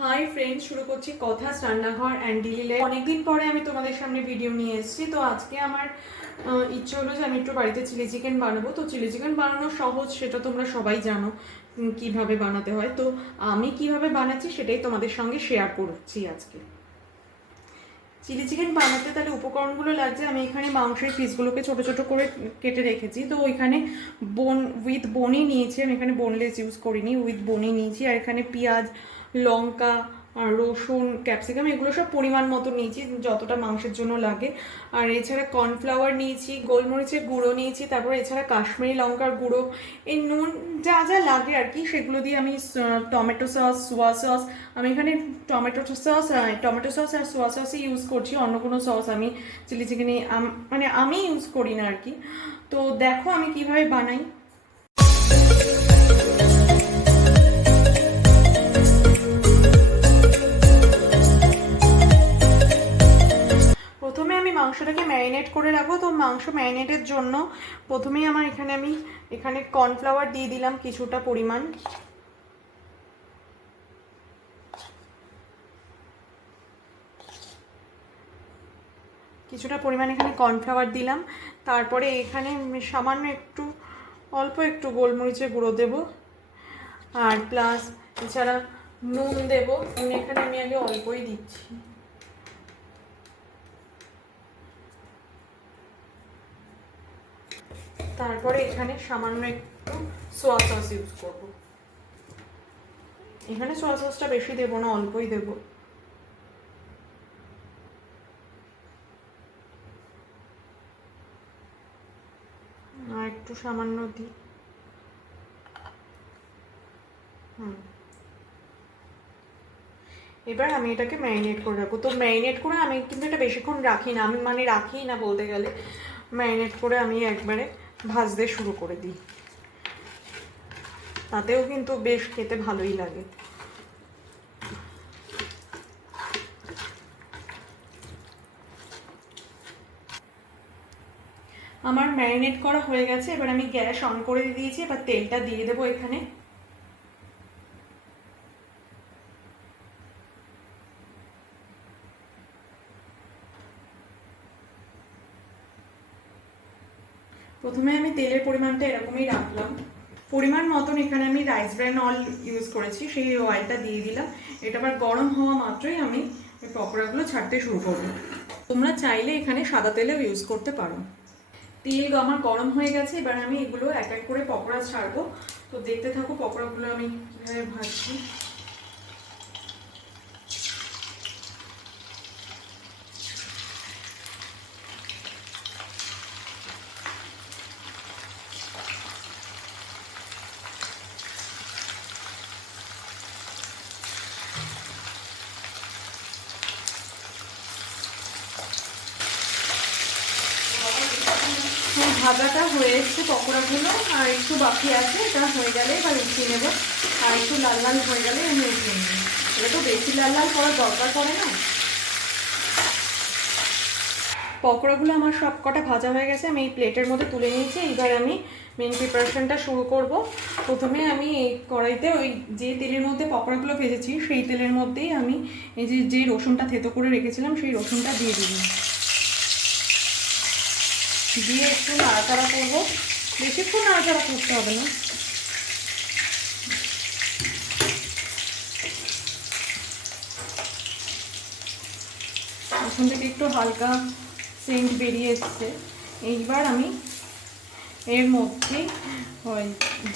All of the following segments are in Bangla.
হাই ফ্রেন্ডস, শুরু করছি কথাস রান্নাঘর অ্যান্ড ডেইলি লাইফ। অনেকদিন পরে আমি তোমাদের সামনে ভিডিও নিয়ে এসেছি। তো আজকে আমার ইচ্ছে হলো যে আমি একটু বাড়িতে চিলি চিকেন বানাবো। তো চিলি চিকেন বানানো সহজ, সেটা তোমরা সবাই জানো কিভাবে বানাতে হয়। তো আমি কিভাবে বানাচ্ছি সেটাই তোমাদের সঙ্গে শেয়ার করছি আজকে। চিলি চিকেন বানাতে তাহলে উপকরণগুলো লাগছে, আমি এখানে মাংসের পিসগুলোকে ছোট ছোট করে কেটে রেখেছি। তো ওইখানে বোনই নিয়েছি, আমি এখানে বোনলেস ইউজ করিনি, উইথ বোনই নিয়েছি। আর এখানে পেঁয়াজ, লঙ্কা, রসুন, ক্যাপসিকাম এগুলো সব পরিমাণ মতো নিয়েছি, যতটা মাংসের জন্য লাগে। আর এছাড়া কর্নফ্লাওয়ার নিয়েছি, গোলমরিচের গুঁড়ো নিয়েছি, তারপর এছাড়া কাশ্মীরি লঙ্কার গুঁড়ো, এই নুন যা যা লাগে আর কি সেগুলো দিয়ে আমি টমেটো সস, সোয়া সস, আমি এখানে টমেটো সস আর সোয়া সসই ইউজ করছি, অন্য কোনো সস আমি চিলি চিকেনে মানে আমি ইউজ করি না আর কি। তো দেখো আমি কিভাবে বানাই। প্রথমে আমি মাংসটাকে ম্যারিনেট করে রাখবো। তো মাংস ম্যারিনেটের জন্য প্রথমেই আমি এখানে কর্নফ্লাওয়ার দিয়ে দিলাম কিছুটা পরিমাণ। এখানে কর্নফ্লাওয়ার দিলাম। তারপরে এখানে সামান্য অল্প একটু গোলমরিচের গুঁড়ো দেব, আর প্লাস এছাড়া নুন দেব। নুন এখানে আমি আগে অল্পই দিচ্ছি। তারপরে এখানে সামান্য একটু সোয়া সস ইউজ করব। এখানে সোয়া সসটা বেশি দেবো না, অল্পই দেবো। আর একটু সামান্য দিই। এবার আমি এটাকে ম্যারিনেট করে রাখবো। তো ম্যারিনেট করে আমি কিন্তু এটা বেশিক্ষণ রাখি না, আমি মানে রাখি না বলতে গেলে, ম্যারিনেট করে আমি একবারে ভাজতে শুরু করে দিই। তাতেও কিন্তু বেশ খেতে ভালোই লাগে। আমার ম্যারিনেট করা হয়ে গেছে, এবার আমি গ্যাস অন করে দিয়েছি। এবার তেলটা দিয়ে দেবো এখানে। প্রথমে আমি তেলের পরিমাণটা এরকমই রাখলাম, পরিমাণ মতন। এখানে আমি রাইস ব্র্যান অয়েল ইউজ করেছি, সেই অয়েলটা দিয়ে দিলাম। এটা আবার গরম হওয়া মাত্রই আমি পকোড়াগুলো ছাড়তে শুরু করবো। তোমরা চাইলে এখানে সাদা তেলেও ইউজ করতে পারো। তেল আমার গরম হয়ে গেছে, এবার আমি এগুলো এক এক করে পকোড়া ছাড়বো। তো দেখতে থাকো পকোড়াগুলো আমি কিভাবে ভাজছি। ভাজাটা হয়ে এসছে পকোড়াগুলো, আর একটু বাকি আছে। এটা হয়ে গেলে এবার উঠিয়ে নেবো, আর একটু লাল লাল হয়ে গেলে আমি উঠিয়ে নেবো। এটা তো বেশি লাল লাল করার দরকার পড়ে না। পকোড়াগুলো আমার সব কটা ভাজা হয়ে গেছে, আমি এই প্লেটের মধ্যে তুলে নিয়েছি। এইবার আমি মেন প্রিপারেশনটা শুরু করব। প্রথমে আমি এই কড়াইতে ওই যে তেলের মধ্যে পকোড়াগুলো ভেজেছি সেই তেলের মধ্যেই আমি এই যে রসুনটা থেতো করে রেখেছিলাম সেই রসুনটা দিয়ে দিলাম। দিয়ে একটু নাড়াচাড়া করবো, বেশিক্ষণ নাড়াচাড়া করতে হবে না। এখন থেকে একটু হালকা সেন্ট বেরিয়ে এসছে। এইবার আমি এর মধ্যে ওই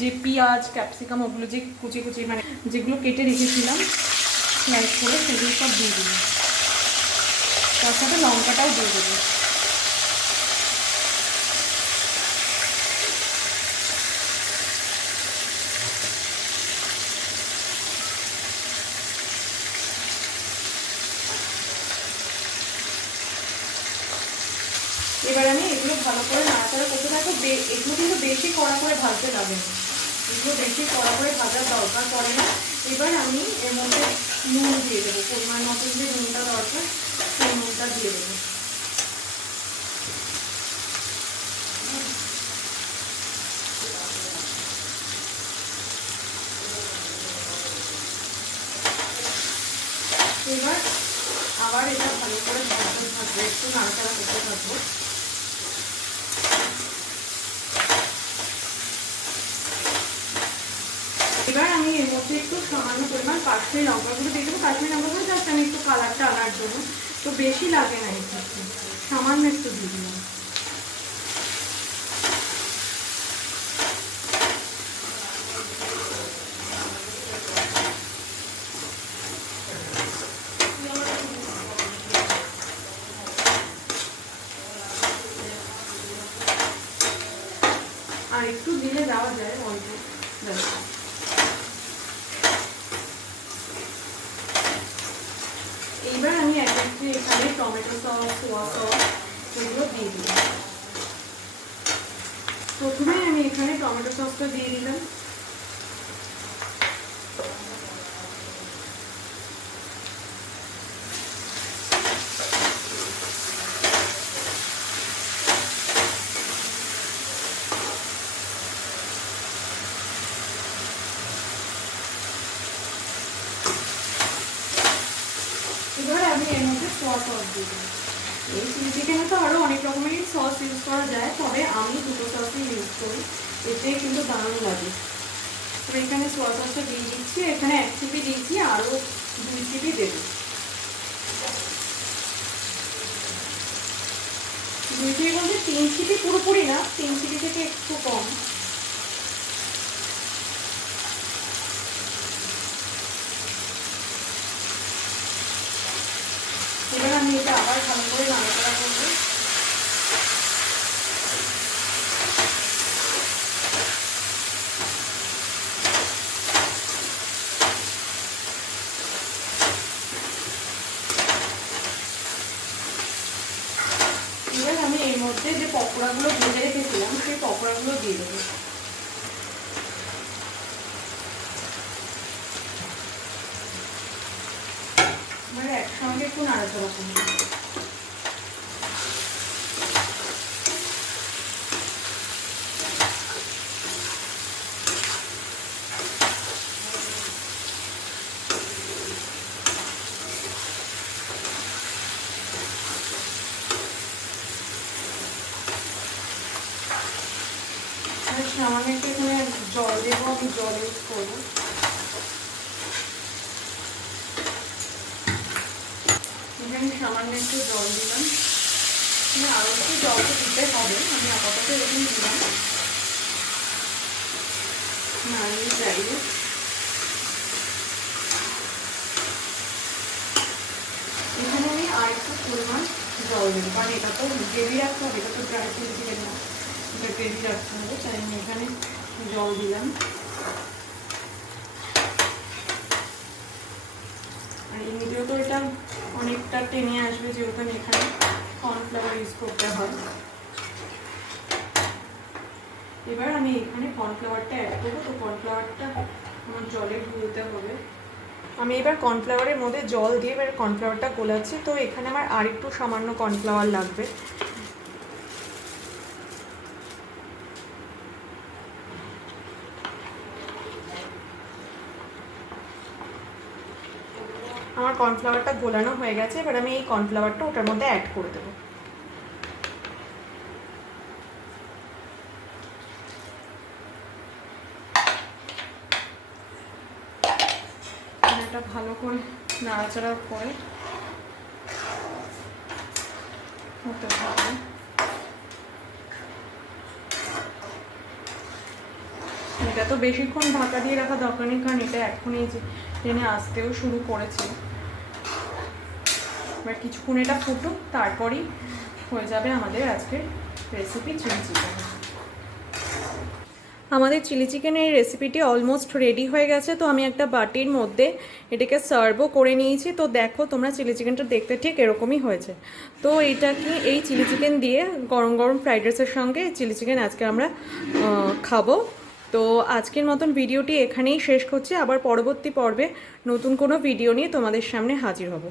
যে পেঁয়াজ, ক্যাপসিকাম ওগুলো যে কুচি কুচি মানে যেগুলো কেটে রেখেছিলাম স্লাইস করে সেগুলো সব দিয়ে দিলাম। তার সাথে লঙ্কাটাও দিয়ে দেবো। এবার আমি এগুলো ভালো করে নাড়াচাড়া করতে থাকবো। এগুলো কিন্তু বেশি কড়া করে ভাজতে লাগে না, এগুলো বেশি কড়া করে ভাজার দরকার পড়ে না। এবার আমি এর মধ্যে নুন দিয়ে দেবো, পরিমাণ মতো যে নুনটা দরকার সেই নুনটা দিয়ে দেবো। এবার আবার এটা ভালো করে ভাজতে থাকবো, একটু নাড়াচাড়া করতে থাকবো। এবার আমি এর মধ্যে একটু সামান্য পরিমাণ কাশ্মীরি লঙ্কাগুলো দিয়ে দেবো। কাশ্মীরি লঙ্কাগুলো জাস্ট আমি একটু কালারটা আনার জন্য, তো বেশি লাগে না, একটু সামান্য একটু দিয়ে দিলাম। আর একটু দিলে দেওয়া যায় অল্প। এইবার আমি এখানে টমেটো সস, সোয়া সস এগুলো দিয়ে দিলাম। প্রথমে আমি এখানে টমেটো সসটা দিয়ে দিলাম। এবার আমি এর মধ্যে সোয়া সস দিয়ে দিই। এই চিলি চিকেনে তো আরও অনেক রকমেরই সস ইউজ করা যায়, তবে আমি দুটো সসই ইউজ করি, এতে কিন্তু দারুণ লাগে। তো এখানে সোয়া সসটা দিয়ে দিচ্ছি, এখানে 1 চিপি দিয়েছি, আরও 2 চিপি দেব। 2 চিপি বলতে 3 চিপি পুরোপুরি না, 3 চিপি থেকে একটু কম। এবার আমি এটা আবার ভালো করে নাড়াচাড়া করবো। এবার আমি এর মধ্যে যে পকোড়াগুলো ভেজে রেখেছিলাম সেই পকোড়াগুলো দিয়ে দেবো। এবার একসঙ্গে একটু নাড়াচাড়া করবো। সামান্য একটু এখানে জল দেবো, আমি জল ইউজ করবো। এখানে সামান্য একটু জল দিলাম, আরও একটু জলটা দিতে হবে, আমি আপাতত এরকম দিলাম। নাড়িয়ে চাইলে এখানে আমি আর একটু পরিমাণ জল দেবো, কারণ এটা তো গ্রেভি রাখতে হবে, এটা তো ড্রাই চিলি চিকেন না, এটা গ্রেভি রাখতে হবে, তাই আমি এখানে জল দিলাম। আর এমনিতেও তো এটা অনেকটা টেনে আসবে, যেহেতু আমি এখানে কর্নফ্লাওয়ার ইউজ করতে হয়। এবার আমি এখানে কর্নফ্লাওয়ারটা অ্যাড করবো, তো কর্নফ্লাওয়ারটা আমার জলে গুলতে হবে। আমি এবার কর্নফ্লাওয়ারের মধ্যে জল দিয়ে এবার কর্নফ্লাওয়ারটা গোলাচ্ছি, তো এখানে আমার আর একটু সামান্য কর্নফ্লাওয়ার লাগবে। আমার কর্নফ্লাওয়ারটা গোলানো হয়ে গেছে, এবার আমি এই কর্নফ্লাওয়ারটা ওটার মধ্যে অ্যাড করে দেবো। এটা ভালো করে নাড়াচাড়া করে হতে হবে। এটা তো বেশিক্ষণ ঢাকা দিয়ে রাখা দরকার নেই, কারণ এটা এখনই যে টেনে আসতেও শুরু করেছে। এবার কিছুক্ষণ এটা ফুটুক, তারপরই হয়ে যাবে আমাদের আজকের রেসিপি চিলি চিকেন। আমাদের চিলি চিকেনের এই রেসিপিটি অলমোস্ট রেডি হয়ে গেছে, তো আমি একটা বাটির মধ্যে এটাকে সার্ভও করে নিয়েছি। তো দেখো তোমরা, চিলি চিকেনটা দেখতে ঠিক এরকমই হয়েছে। তো এইটাকে, এই চিলি চিকেন দিয়ে গরম গরম ফ্রাইড রাইসের সঙ্গে চিলি চিকেন আজকে আমরা খাবো। তো আজকের মতন ভিডিওটি এখানেই শেষ করছি, আবার পরবর্তী পর্বে নতুন কোনো ভিডিও নিয়ে তোমাদের সামনে হাজির হব।